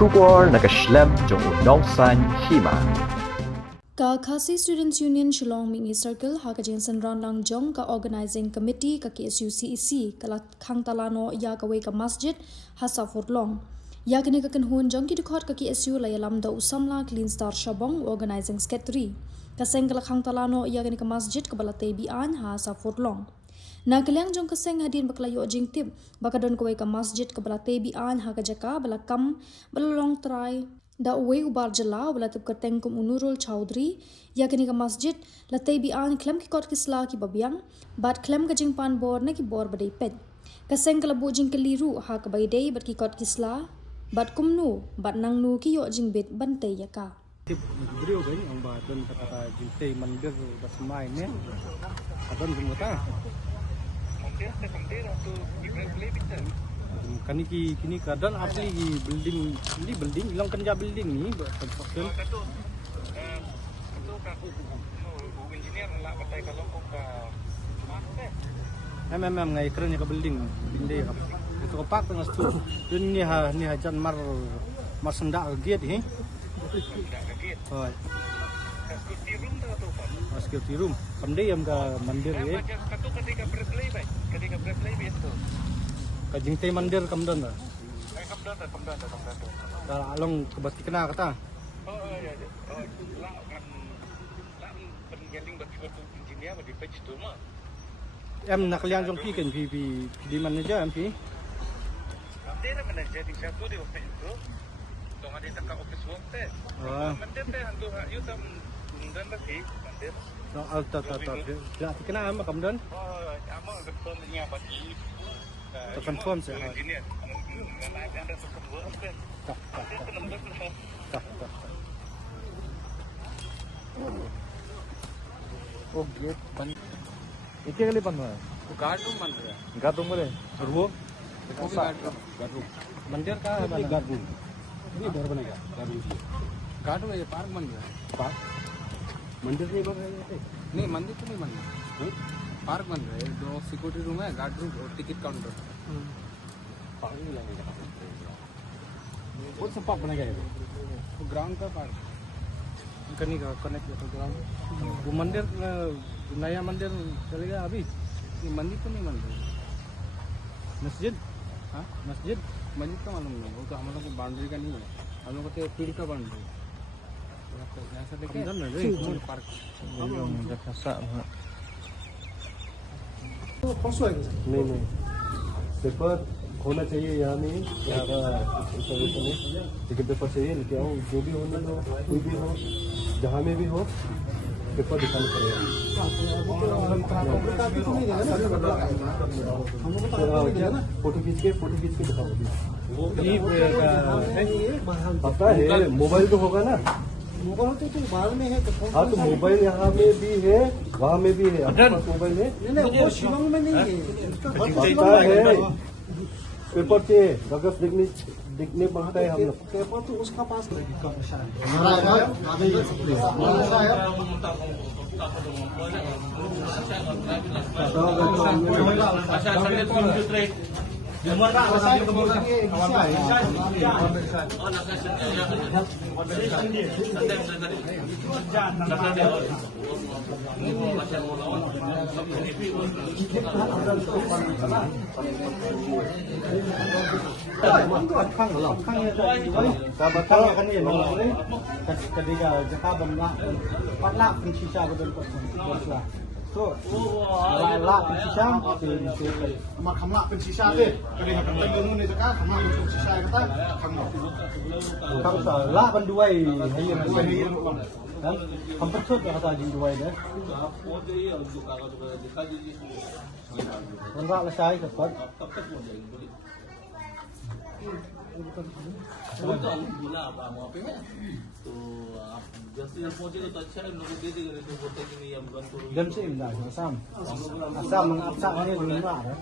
Shubor nakaslem jong unong san hima. Ka Khasi Students Union Shillong Mini Circle ha ka Jensen Ran Lang Jong ka Organizing Committee ka KSUCEC ka Khang Talano ya ka we ka Masjid Hasa Furlong. Ya kini ka kanhun jong ki dukhat ka KSU la yalam da usamla Clean Star Shabong Organizing Secretary. Ka seng ka Khang Talano ya kini ka Masjid ka balate bian Hasa Furlong. Na kaliang jong kaseng hadin baklayo jing tip bakadon ko ka Masjid ka balate bian ha ka jaka balakam balalong try da uwe ubar jala wala tip kateng kum unurul Chowdhury ya kini ka masjid latay bian klem ki kot kisla ki babyang bat klem ka jing pan bor na ki bor badai pet kaseng kalabu jing keliru ha ka baydai bat ki kot kisla bat kumnu bat nang nu ki yo jing bit bantay ya ka tip beliau gani ang badan kata jinte mandir basmai ne adon gumata kini keadaan asli building ini building hilang kerja building ni construction ngai kerennya ke building binde kap itu ke pak tengah tu dun ni ha jan mar sendak gate ni oi security room pandai am ka mandir ye ketika break itu kajing teh mandir kamdan lah. Kamdan. Kalau along kebati kena kata. Iya. Lah kan pengending bagi engineer di page tu mah. Em nak liang jong pi kan pi di mana aja em pi. Dia manager di satu di office itu. Dong ada tak office work teh. Mandir teh hantu you tam dan lagi mandir. Tak. Lah kena am kamdan. Ama betul-betulnya bagi terkonfirm saya. Oh gitu pan. Itu kali pan mana? Gardu mana? Gardu mana? Gardu. Gardu. Mandir kah? Gardu. Ini baru bana ya? Gardu. Gardu ये पार्क बन गया. पार्क. मंदिर नहीं बन रहा है. नहीं मंदिर तो नहीं बन रहा. पार्क बन रहा है. जो सिक्योरिटी रूम है, गार्ड रूम और टिकट काउंटर. कौन सा पार्क बनाया गया? वो ग्राउंड का पार्क. कहीं का कनेक्ट है ग्राउंड. वो मंदिर नया मंदिर चलेगा अभी. ये मंदिर तो नहीं बन रहा. मस्जिद? हाँ मस्जिद तो मालूम नहीं. वो तो हम लोग को बाउंड्री का नहीं है. हम लोग को तो फील्ड का बाउंड्री. ऐसा देखिए पार्क. नहीं पेपर होना चाहिए यहाँ नहीं यहाँ का इंफॉर्मेशन है लेकिन पेपर चाहिए लेके आओ जो भी होना तो कोई भी हो जहाँ में भी हो पेपर दिखाना पड़ेगा फोटो खींच के दिखाओ पता है मोबाइल तो होगा ना मोबाइल तो बाहर में है हाँ तो मोबाइल यहाँ में भी है वहाँ में भी है मोबाइल है नहीं वो शिलोंग में नहीं है पेपर से कागज दिखने पड़ता है हम लोग पेपर तो उसका पास So, la sisa mak hamla pen sisa deh. Kali nak tengok ni cakap hamla pen sisa kata kamu la pen dua hai dan hampir semua kata jin dua deh. Enggak lah saya cepat. तो आप जैसे यहाँ पहुँचे तो अच्छा है लोगों दे देगा तो बोलते कि नहीं हम गन को Gam sih enggak, asam ini belum ada.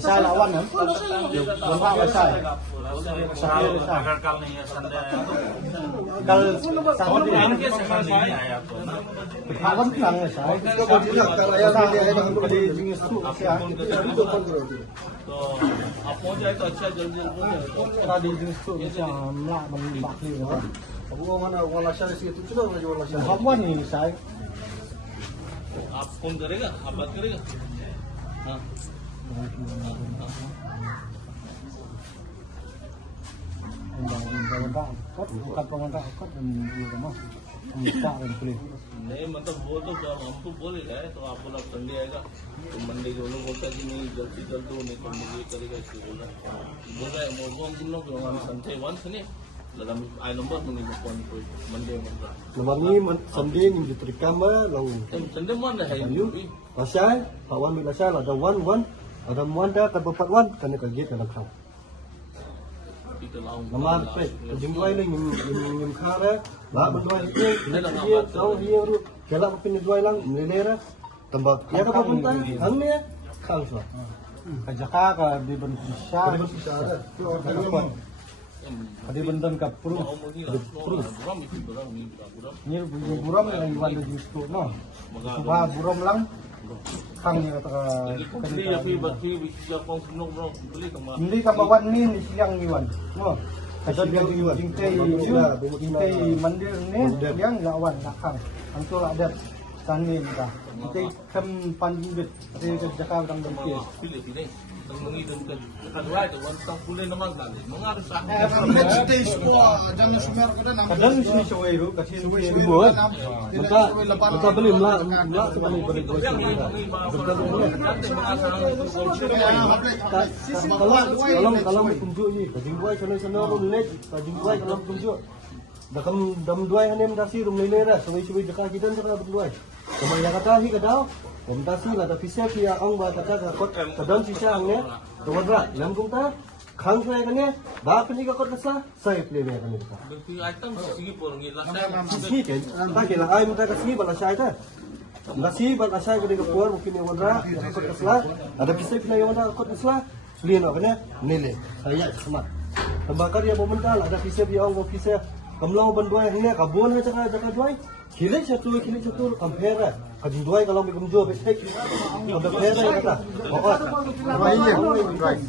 Saya lawan kan? Bapak saya. अगर कल नहीं है संडे Kalau और प्लान के समय नहीं आया तो kawan bilang saya. तो आप पहुंच जाए तो अच्छा जल्दी जल्दी Tadi jenis tu macam nak membakli gitu. Abu mana orang Lasha sih tu sudah orang Lasha. Kawan ni saya आप फोन करेगा आप बात करेगा हाँ pemerintah kot, bukan pemerintah kot dan itu mah minta dan boleh. नहीं मतलब वो तो जब हमको बोलेगा तो आप बोला संडे आएगा तो मंडे को लोग बोलता है कि नहीं जल्दी जल्द हो नहीं तो मुझे ये करेगा इसलिए बोल रहा है मोबाइल दिन लोग हम संडे वन से नहीं dalam ai nombor mungkin phone ko Monday mandra Nomor ni Sunday ni diterikam lau. Sunday mana hai You Lasha, kawan mi Lasha ada one ada Wanda kan berpat one kan ke gate kan kau. kita laung Nomor pe jumpai ni ngim khara la bendua itu dia tahu dia ru kela pin dua lang nilera tambah ya ka punta hang ni khang so. Kajaka ka di Indonesia. Tu orang Kadi benden ka pru. buram itu buram ni buram Ni buram yang iwan di situ no. Subha buram lang. Kang ni kata beli api bagi bisa kong senok bro beli sama hindi ka bawan ni silang iwan. No. Kasi dia di Jingtay mandir ni yang lawan nakang. Ang tu ada tangin ka. Jingtay kam panjibit di Kajaka dang dengki. pilih ini tang mengi dan kan right wan tang pulih naman tadi mengarus Kadang sini sewairu kasi buat. Maka beli mula sekali beli dua kalau tunjuk ni, kajing dua kalau sana rum lek, kajing dua kalau tunjuk. Dam dua yang nem dasi rum lele dah, sebaik dekat kita sana berdua. Sama yang kata hi kadau, om dasi lah tapi saya pia ang ba kata kot kadang sisa ang ne, tuwadra, yang kumta, khang saya kan ne, dah peni ka kot kasa, saya play ni kan ni. beli item segi por ni last Sisi kan, tak kira ay minta kasi bala saya ta. Nasi bala saya gede ke puar mungkin yang wadra, kot kasla, ada kisah kena yang wadra kot kasla, lian apa ne, nile, saya semat. Tembakar ya pemerintah ada kisah dia orang kisah, kamlau bandua ini kabun aja jaga dua. Kilik satu compare. Kajing dua kalau mereka menjual besek, ada compare ya kata. Oh, dua ini, right.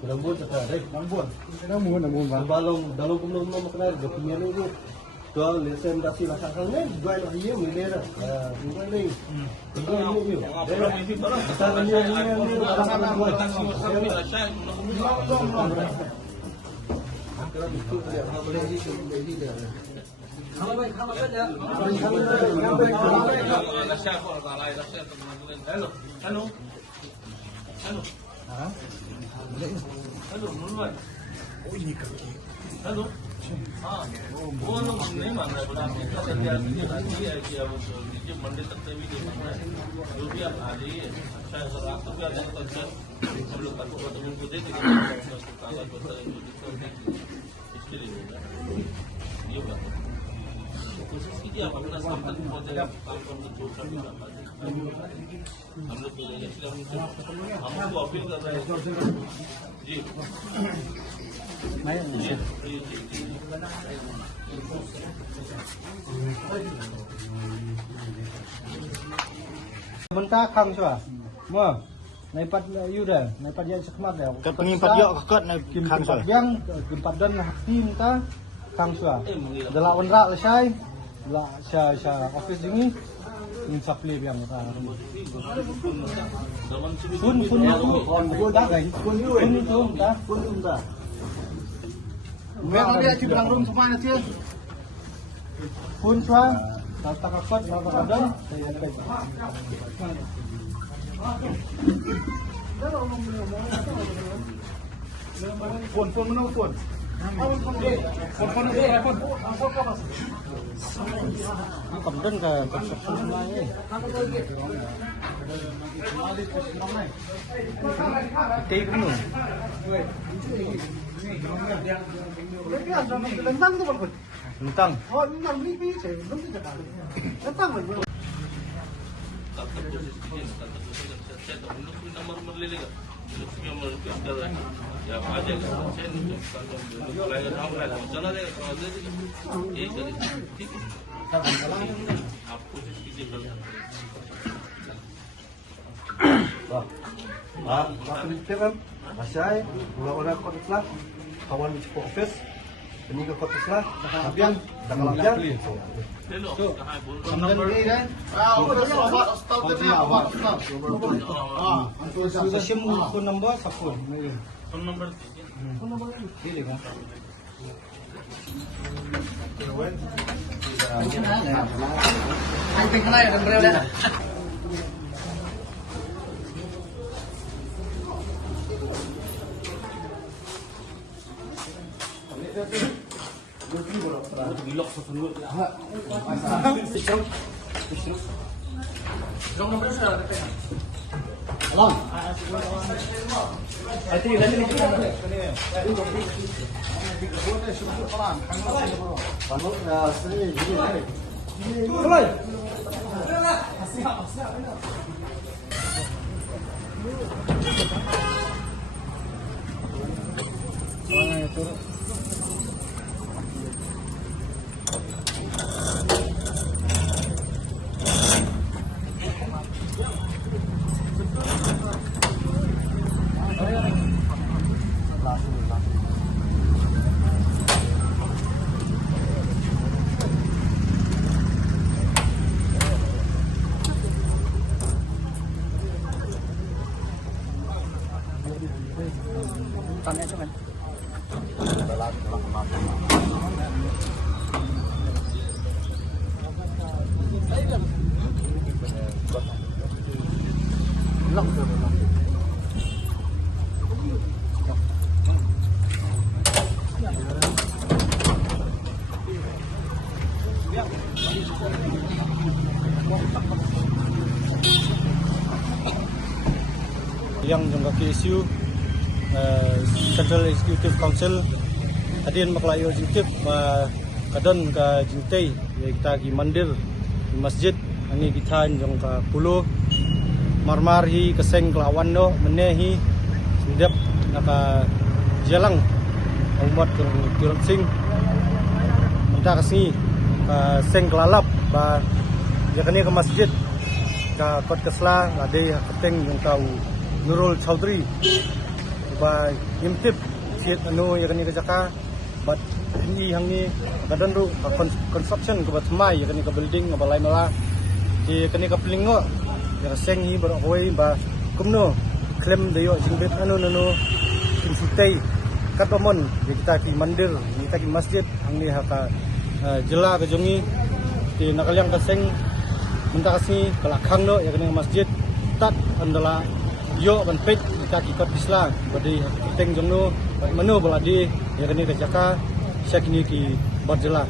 Lembut sekali. Namun Dalam kumlum makna dia punya ni Tuan lesen dasi lah sakal ni, jual lah ia milera. Jual ni. Jual ni. Kita ni Halo. हाँ वो लोग नहीं मान रहे बड़ा इतना तैयार नहीं है कि अब नीचे मंडे तक से भी नहीं मान रहे जो भी आप आ जाइए अच्छा है अगर आप भी आ जाए तो अच्छा हम लोग कल को उनको दे देंगे कागज पत्र इसके लिए ये बात कोशिश कीजिए आप अपना शाम तक पहुँचे काम करने जो करने हम लोग तो इसलिए हम लोग अपील कर रहे हैं जी Bentar kang sua. Mo. Naipat yu dah, naipat yang sekmat dah. kat pengimpat yok kat na Kimpat yang kimpat dan hati minta kang sua. Adalah wanra lesai. La sya office ini supply yang ta. Pun itu dah kan. Pun itu dah. Memang dia cibrang room semua nanti. Pun sua tata kapat tata kadang Pun mana pun. cầm đơn cả semua ni. Tay pun. Tentang. Oh, ini yang ni saya belum cakap. Tentang कब तक कोशिश कीजिए कल तक कोशिश saya tak untuk nomor merliling. Semua merliling kalau ya aja saya untuk kalau lain orang jalan dia kalau dia jadi tik apa sih kita Pak Minister kan, Masyai, orang-orang kot Islam, kawan di Cipo Office, ini ke kot Islam, Lapian, dah Lapian. Sim phone number sapul. phone number Pilih kan. Yang jangka KSU Central Executive Council hadirin maklayo executive kadon ka jintay kita gi mandir di masjid ani kita jangka pulo marmar hi keseng kelawan no menehi sindap naka jalang umat kurang sing minta kasih seng kelalap ba yakni ke masjid ka kot kesla ade keteng yang tahu Nurul Chaudhry ba yimtip siat anu yakni ke jaka bat ini hangni badan ru construction ke bat mai yakni ke building ke balai mala di yakni ke pelingo ya seng hi berhoi ba kumno klaim deyo jingbet anu nanu kinsutai katomon kita ki mandir kita ki masjid hangni haka jela ke jongi di nakalyang kaseng minta kasih kelakang no yakni masjid tat andala yo ban pet kita kot Islam badi teng jongno menu baladi yakni ke jaka syakini ki barjela